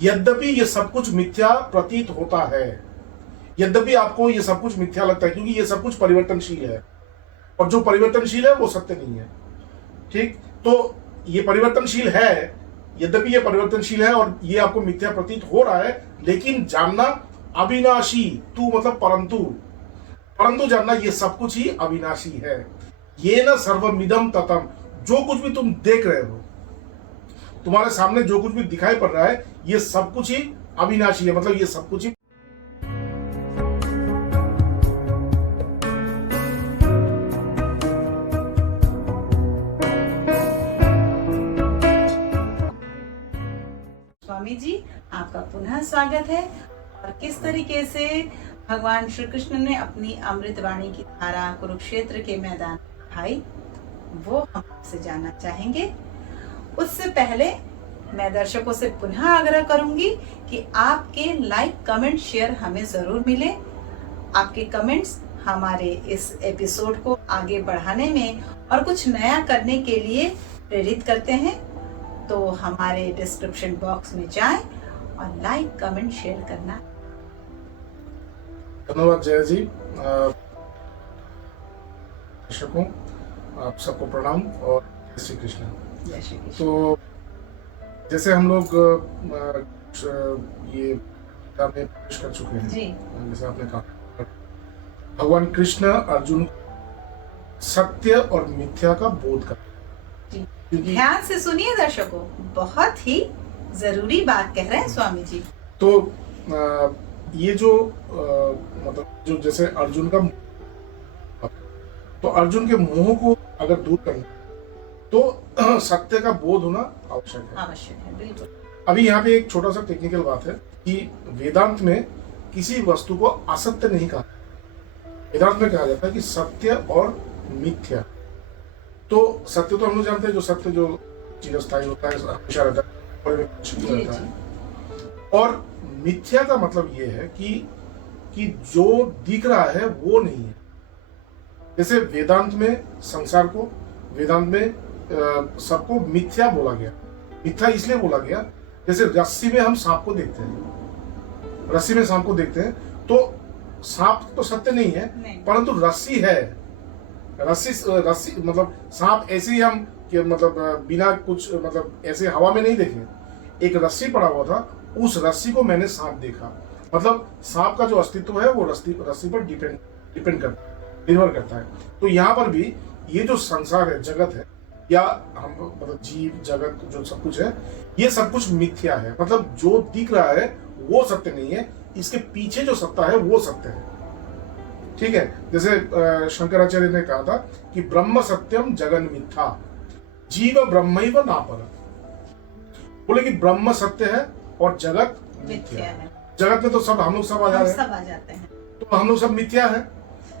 यद्यपि ये सब कुछ मिथ्या प्रतीत होता है, यद्यपि आपको ये सब कुछ मिथ्या लगता है, क्योंकि ये सब कुछ परिवर्तनशील है, और जो परिवर्तनशील है वो सत्य नहीं है। ठीक, तो ये परिवर्तनशील है, यद्यपि ये परिवर्तनशील है और ये आपको मिथ्या प्रतीत हो रहा है, लेकिन जानना अविनाशी, तू मतलब परंतु, परंतु जानना ये सब कुछ ही अविनाशी है। ये न सर्वमिदम ततम, जो कुछ भी तुम देख रहे हो, तुम्हारे सामने जो कुछ भी दिखाई पड़ रहा है, ये सब कुछ ही अविनाशी है, मतलब ये सब कुछ ही। स्वामी जी, आपका पुनः स्वागत है। और किस तरीके से भगवान श्री कृष्ण ने अपनी अमृतवाणी की धारा कुरुक्षेत्र के मैदान में बहाई, वो हम आपसे जानना चाहेंगे। उससे पहले मैं दर्शकों से पुनः आग्रह करूंगी कि आपके लाइक, कमेंट, शेयर हमें जरूर मिले। आपके कमेंट्स हमारे इस एपिसोड को आगे बढ़ाने में और कुछ नया करने के लिए प्रेरित करते हैं। तो हमारे डिस्क्रिप्शन बॉक्स में जाएं और लाइक, कमेंट, शेयर करना। धन्यवाद जय जी। दर्शकों, आप सबको प्रणाम और जय श्री कृष्ण। जय श्री कृष्ण। तो जैसे हम लोग ये गीता में प्रवेश कर चुके हैं जी, जैसे आपने कहा, भगवान कृष्ण अर्जुन सत्य और मिथ्या का बोध कर, ध्यान से सुनिए दर्शकों, बहुत ही जरूरी बात कह रहे हैं स्वामी जी। तो ये जो मतलब जो जैसे अर्जुन का, तो अर्जुन के मोह को अगर दूर करना तो सत्य का बोध होना आवश्यक है, बिल्कुल। अभी यहाँ पे एक छोटा सा टेक्निकल बात है कि वेदांत में किसी वस्तु को असत्य नहीं कहा, वेदांत में कहा जाता है कि सत्य और मिथ्या। तो सत्य तो हम लोग जानते हैं, जो सत्य जो चिरस्थायी होता है, हमेशा रहता है, और मिथ्या का मतलब ये है कि जो दिख रहा है वो नहीं है। जैसे वेदांत में संसार को, वेदांत में सबको मिथ्या बोला गया। मिथ्या इसलिए बोला गया, जैसे रस्सी में हम सांप को देखते हैं, रस्सी में सांप को देखते हैं तो सांप तो सत्य नहीं है, परंतु रस्सी है। रस्सी मतलब सांप ऐसे ही हम कि मतलब बिना कुछ मतलब ऐसे हवा में नहीं देखे, एक रस्सी पड़ा हुआ था, उस रस्सी को मैंने सांप देखा, मतलब सांप का जो अस्तित्व है वो रस्सी पर डिपेंड करता है, निर्भर करता है। तो यहाँ पर भी ये जो संसार है, जगत है, या हम मतलब जीव जगत जो सब कुछ है, ये सब कुछ मिथ्या है। मतलब जो दिख रहा है वो सत्य नहीं है, इसके पीछे जो सत्ता है वो सत्य है। ठीक है, जैसे शंकराचार्य ने कहा था कि ब्रह्म सत्यम जगन मिथ्या, जीव ब्रह्मैव नापर। बोले कि ब्रह्म सत्य है और जगत मिथ्या है। जगत में तो सब हम लोग सब आ जाते हैं, तो हम लोग सब मिथ्या है।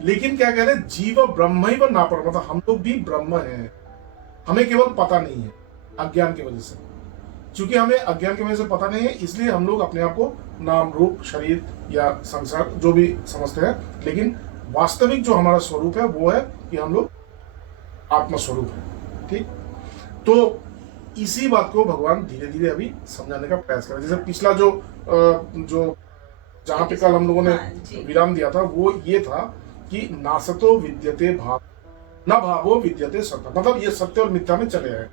लेकिन क्या कह रहे हैं, जीव ब्रह्मैव नापर, मतलब हम लोग भी ब्रह्म हैं, हमें केवल पता नहीं है अज्ञान की वजह से। क्योंकि हमें अज्ञान की वजह से पता नहीं है, इसलिए हम लोग अपने आप को नाम रूप शरीर या संसार जो भी समझते हैं, लेकिन वास्तविक जो हमारा स्वरूप है वो है कि हम लोग आत्म स्वरूप है। ठीक, तो इसी बात को भगवान धीरे धीरे अभी समझाने का प्रयास कर रहे हैं। जैसे पिछला जो जहां पे कल हम लोगों ने विराम दिया था, वो ये था कि नासतो विद्यते भाव न भावो विद्यते सत्य, मतलब ये सत्य और मिथ्या में चले आए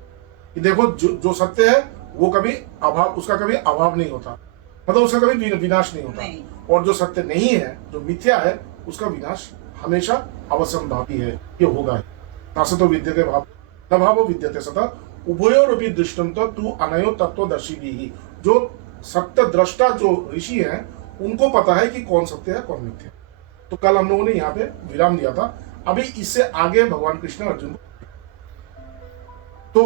कि देखो जो सत्य है वो कभी अभाव, उसका कभी अभाव नहीं होता, मतलब उसका कभी विनाश नहीं होता, और जो सत्य नहीं है, जो मिथ्या है, उसका विनाश हमेशा अवश्यंभावी है, ये होगा। नासतो विद्यते भाव न भावो विद्यते सत्य उभयोरपि दृष्टंतो तू अनयो तत्वदर्शी भी। जो सत्य दृष्टा जो ऋषि हैं, उनको पता है कि कौन सत्य है कौन मिथ्या। तो कल हम लोगों ने यहाँ पे विराम दिया था। अभी इससे आगे भगवान कृष्ण अर्जुन तो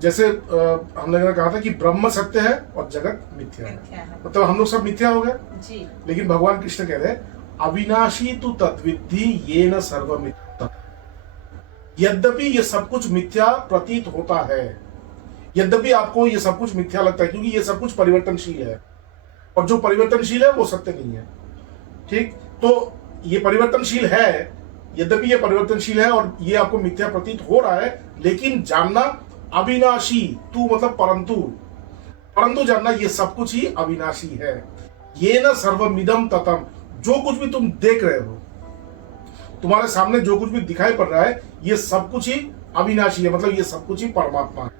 जैसे हम लोगों ने कहा था कि ब्रह्म सत्य है और जगत मिथ्या है, मतलब हम लोग सब मिथ्या हो गए जी। लेकिन भगवान कृष्ण कह रहे हैं अविनाशी तु तद्विद्धि येन सर्वमिथ्या, यद्यपि ये सब कुछ मिथ्या प्रतीत होता है, यद्यपि आपको ये सब कुछ मिथ्या लगता है, क्योंकि ये सब कुछ परिवर्तनशील है, और जो परिवर्तनशील है वो सत्य नहीं है। ठीक, तो ये परिवर्तनशील है, यद्यपि ये परिवर्तनशील है और ये आपको मिथ्या प्रतीत हो रहा है, लेकिन जानना अविनाशी, तू मतलब परंतु, परंतु जानना ये सब कुछ ही अविनाशी है। ये न सर्वमिदम ततम, जो कुछ भी तुम देख रहे हो, तुम्हारे सामने जो कुछ भी दिखाई पड़ रहा है, ये सब कुछ ही अविनाशी है। मतलब ये सब कुछ ही परमात्मा है।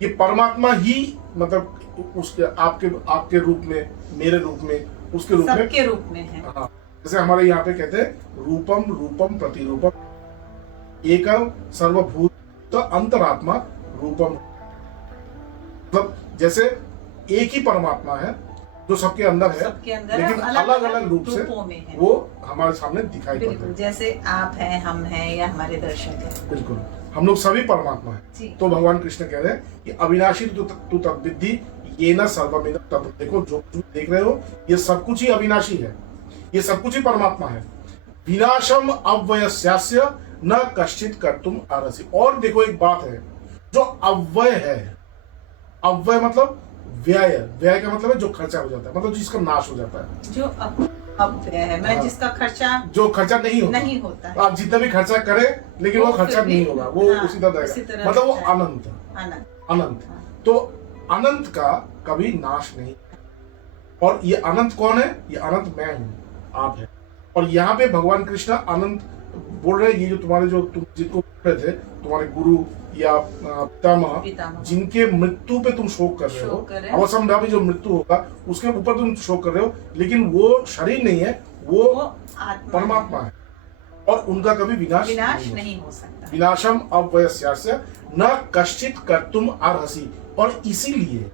ये परमात्मा ही मतलब उसके आपके रूप में, मेरे रूप में, उसके रूप में, सबके रूप में है। हाँ, जैसे हमारे यहाँ पे कहते हैं रूपम रूपम प्रतिरूपम एकम सर्वभूत अंतरात्मा रूपम। मतलब जैसे एक ही परमात्मा है जो सबके अंदर है, लेकिन अलग अलग रूप से वो हमारे सामने दिखाई पड़ते हैं। जैसे आप हैं, हम हैं, या हमारे दर्शक हैं। बिल्कुल, हम लोग सभी परमात्मा हैं। तो भगवान कृष्ण कह रहे हैं कि अविनाशी तू तद्विद्धि ये न सर्वमिदं तत्। देखो जो देख रहे हो ये सब कुछ ही अविनाशी है, ये सब कुछ ही परमात्मा है। विनाशम अव्ययस्यास्य न कश्चित कर्तुम अर्हसि। और देखो एक बात है, जो अव्यय है, अव्यय मतलब व्यय, व्यय का मतलब है जो खर्चा हो जाता है, मतलब जिसका नाश हो जाता है। जो अव्यय है मैं जिसका खर्चा, जो खर्चा नहीं होता है। आप जितना भी खर्चा करें लेकिन वो खर्चा नहीं होगा, वो उसी तरह रहेगा। मतलब वो अनंत। तो अनंत का कभी नाश नहीं। और ये अनंत कौन है? ये अनंत मैं हूँ, आप है। और यहाँ पे भगवान कृष्ण अनंत बोल रहे हैं। ये जो तुम्हारे तुम जिनको बोल रहे थे, तुम्हारे गुरु या पितामह, जिनके मृत्यु पे तुम शोक कर रहे हो, अवसंभावी जो मृत्यु होगा उसके ऊपर तुम शोक कर रहे हो, लेकिन वो शरीर नहीं है, वो परमात्मा है। और उनका कभी विनाश नहीं हो सकता। विनाशम अव्ययस्यास्य न कश्चित कर्तुम अर्हसि। और इसीलिए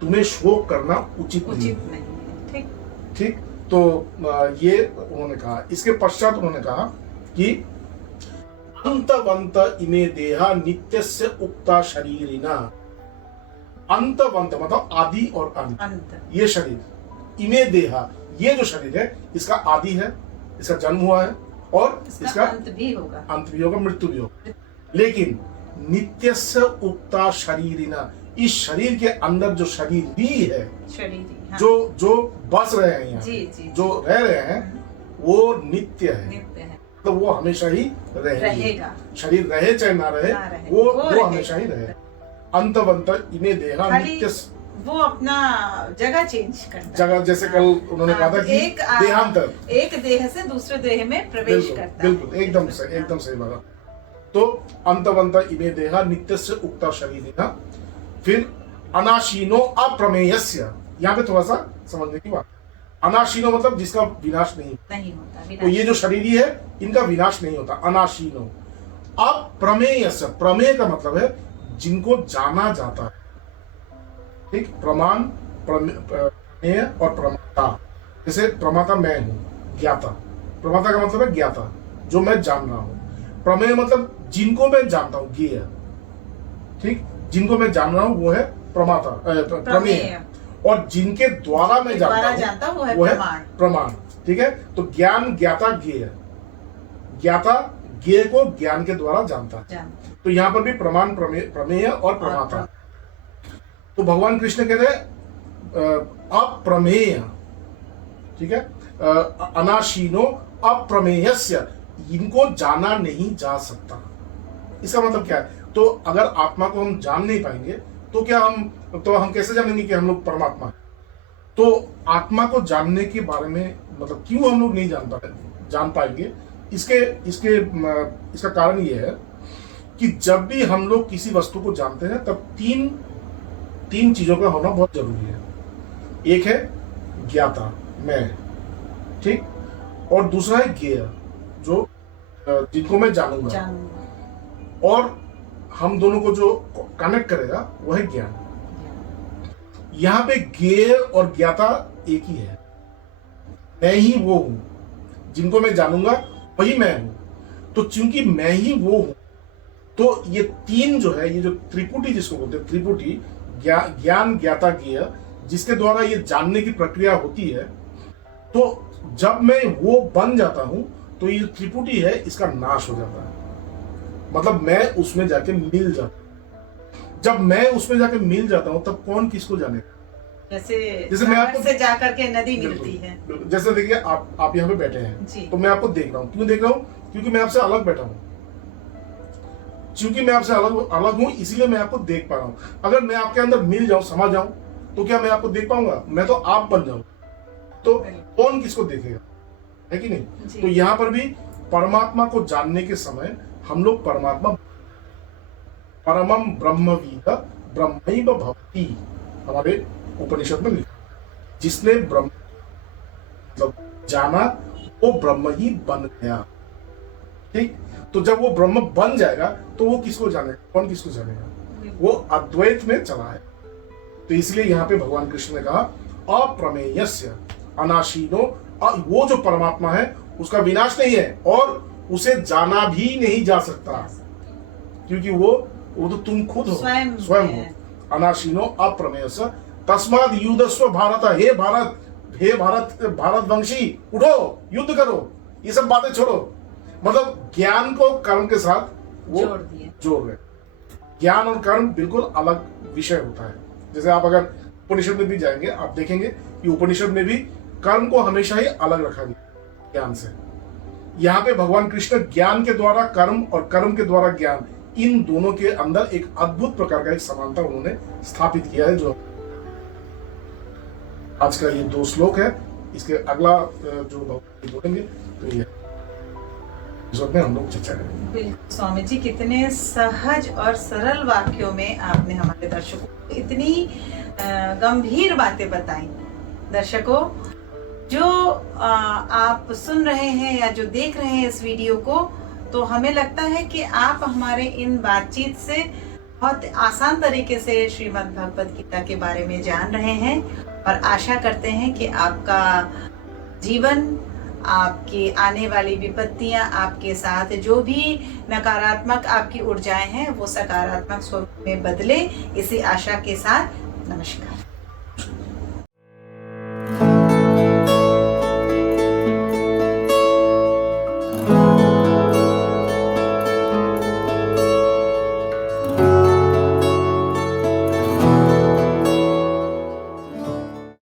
तुम्हें शोक करना उचित नहीं है। ठीक। तो ये उन्होंने कहा। इसके पश्चात उन्होंने कहा कि अंतवंत इमे देहा नित्यस्य उक्ता शरीरिना। अंतवंत मतलब आदि और अंत। ये शरीर, इमे देहा, ये जो शरीर है इसका आदि है, इसका जन्म हुआ है और इसका अंत भी होगा, मृत्यु भी होगा। लेकिन नित्यस्य उक्ता शरीरिना, इस शरीर के अंदर जो शरीर भी है, हाँ। जो बस रहे हैं यहाँ, जो रह रहे हैं, वो नित्य है। तो वो हमेशा ही रहेगा। शरीर रहे चाहे ना रहे, वो हमेशा ही रहे। अंतवंत इमे देहा नित्य, वो अपना जगह चेंज करता है। जगह, जैसे कल उन्होंने कहा था कि देहांतर, एक देह से दूसरे देह में प्रवेश करता है। बिल्कुल, एकदम सही बात। तो अंतवंत इमे देहा नित्यस्य उक्ता शरीरिना। फिर अनाशीनो अप्रमेयस्य, यहाँ पे थोड़ा सा समझने की बात। अनाशीनो मतलब जिसका विनाश नहीं होता। तो ये जो शरीरी है इनका विनाश नहीं होता। अनाशीनो। अप्रमेयस्य, प्रमेय का मतलब है जिनको जाना जाता है। ठीक, प्रमाण, प्रमेय और प्रमाता। जैसे प्रमाता मैं हूं, ज्ञाता। प्रमाता का मतलब है ज्ञाता, जो मैं जान रहा हूं। प्रमेय मतलब जिनको मैं जानता हूं, ज्ञेय। ठीक, जिनको मैं जान रहा हूं वो है प्रमाता, प्रमेय। और जिनके द्वारा मैं जानता हूं वो है प्रमाण। ठीक है। तो ज्ञान, ज्ञाता, ज्ञेय। ज्ञाता ज्ञेय को ज्ञान के द्वारा जानता है। तो यहाँ पर भी प्रमाण, प्रमेय और प्रमाता। तो भगवान कृष्ण कहते हैं अप्रमेय। ठीक है। अनाशीनो अप्रमेयस्य, इनको जाना नहीं जा सकता। इसका मतलब क्या है? तो अगर आत्मा को हम जान नहीं पाएंगे तो क्या हम कैसे जानेंगे कि हम लोग परमात्मा है? तो आत्मा को जानने के बारे में मतलब क्यों हम लोग नहीं जान पाएंगे? इसका कारण ये है कि जब भी हम लोग किसी वस्तु को जानते हैं तब तीन चीजों का होना बहुत जरूरी है। एक है ज्ञाता, मैं, ठीक, और दूसरा है ज्ञेय, जो जिनको मैं जानूंगा। और हम दोनों को जो कनेक्ट करेगा वो है ज्ञान। यहाँ पे ज्ञेय और ज्ञाता एक ही है। मैं ही वो हूं, जिनको मैं जानूंगा वही मैं हूं। तो चूंकि मैं ही वो हूं, तो ये तीन जो है, ये जो त्रिपुटी जिसको बोलते हैं, त्रिपुटी, ज्ञान, ज्ञाता, ज्ञेय, जिसके द्वारा ये जानने की प्रक्रिया होती है। तो जब मैं वो बन जाता हूं तो ये त्रिपुटी है, इसका नाश हो जाता है। मतलब मैं उसमें जाके मिल जाता। जब मैं उसमें जाके मिल जाता हूँ तब कौन किसको जानेगा? जैसे मैं आपको से जाकर के नदी मिलती है। जैसे देखिए आप यहाँ पे बैठे हैं, तो मैं आपको देख रहा हूँ। क्यों देख रहा हूँ? क्योंकि मैं आपसे अलग बैठा हूँ। क्योंकि मैं आपसे अलग अलग हूं, इसीलिए मैं आपको देख पा रहा हूं। अगर मैं आपके अंदर मिल जाऊं, समा जाऊं, तो क्या मैं आपको देख पाऊंगा? मैं तो आप बन जाऊं, तो कौन किसको देखेगा, है कि नहीं? तो यहाँ पर भी परमात्मा को जानने के समय हम लोग परमात्मा, परमम ब्रह्मविद ब्रह्मैव भवति, हमारे उपनिषद में लिखा, जिसने ब्रह्म मतलब जाना वो ब्रह्म ही बन गया। ठीक, तो जब वो ब्रह्म बन जाएगा तो वो किसको जानेगा? कौन किसको जानेगा? वो अद्वैत में चला है। तो इसलिए यहाँ पे भगवान कृष्ण ने कहा अप्रमेयस्य अनाशीनो, वो जो परमात्मा है उसका विनाश नहीं है और उसे जाना भी नहीं जा सकता, क्योंकि वो तो तुम खुद हो, स्वयं हो। अनाशीनो अप्रमेयस्य तस्माद युद्धस्व भारत, हे भारत, हे भारत, भारतवंशी उठो, युद्ध करो, ये सब बातें छोड़ो। मतलब ज्ञान को कर्म के साथ वो जोड़ रहे। ज्ञान और कर्म बिल्कुल अलग विषय होता है। जैसे आप अगर उपनिषद में भी जाएंगे, आप देखेंगे कि उपनिषद में भी कर्म को हमेशा ही अलग रखा गया ज्ञान से। यहाँ पे भगवान कृष्ण ज्ञान के द्वारा कर्म और कर्म के द्वारा ज्ञान, इन दोनों के अंदर एक अद्भुत प्रकार का एक समानता उन्होंने स्थापित किया है। जो आज का ये 2 श्लोक है, इसके अगला जो भगवान बोलेंगे तो ये में हम लोग चर्चा करेंगे। बिल्कुल स्वामी जी, कितने सहज और सरल वाक्यों में आपने हमारे दर्शकों को इतनी गंभीर बातें बताई। दर्शकों, जो आप सुन रहे हैं या जो देख रहे हैं इस वीडियो को, तो हमें लगता है कि आप हमारे इन बातचीत से बहुत आसान तरीके से श्रीमद् भगवद गीता के बारे में जान रहे हैं और आशा करते हैं कि आपका जीवन, आपकी आने वाली विपत्तियां, आपके साथ जो भी नकारात्मक आपकी ऊर्जाएं हैं वो सकारात्मक स्वरूप में बदले, इसी आशा के साथ नमस्कार।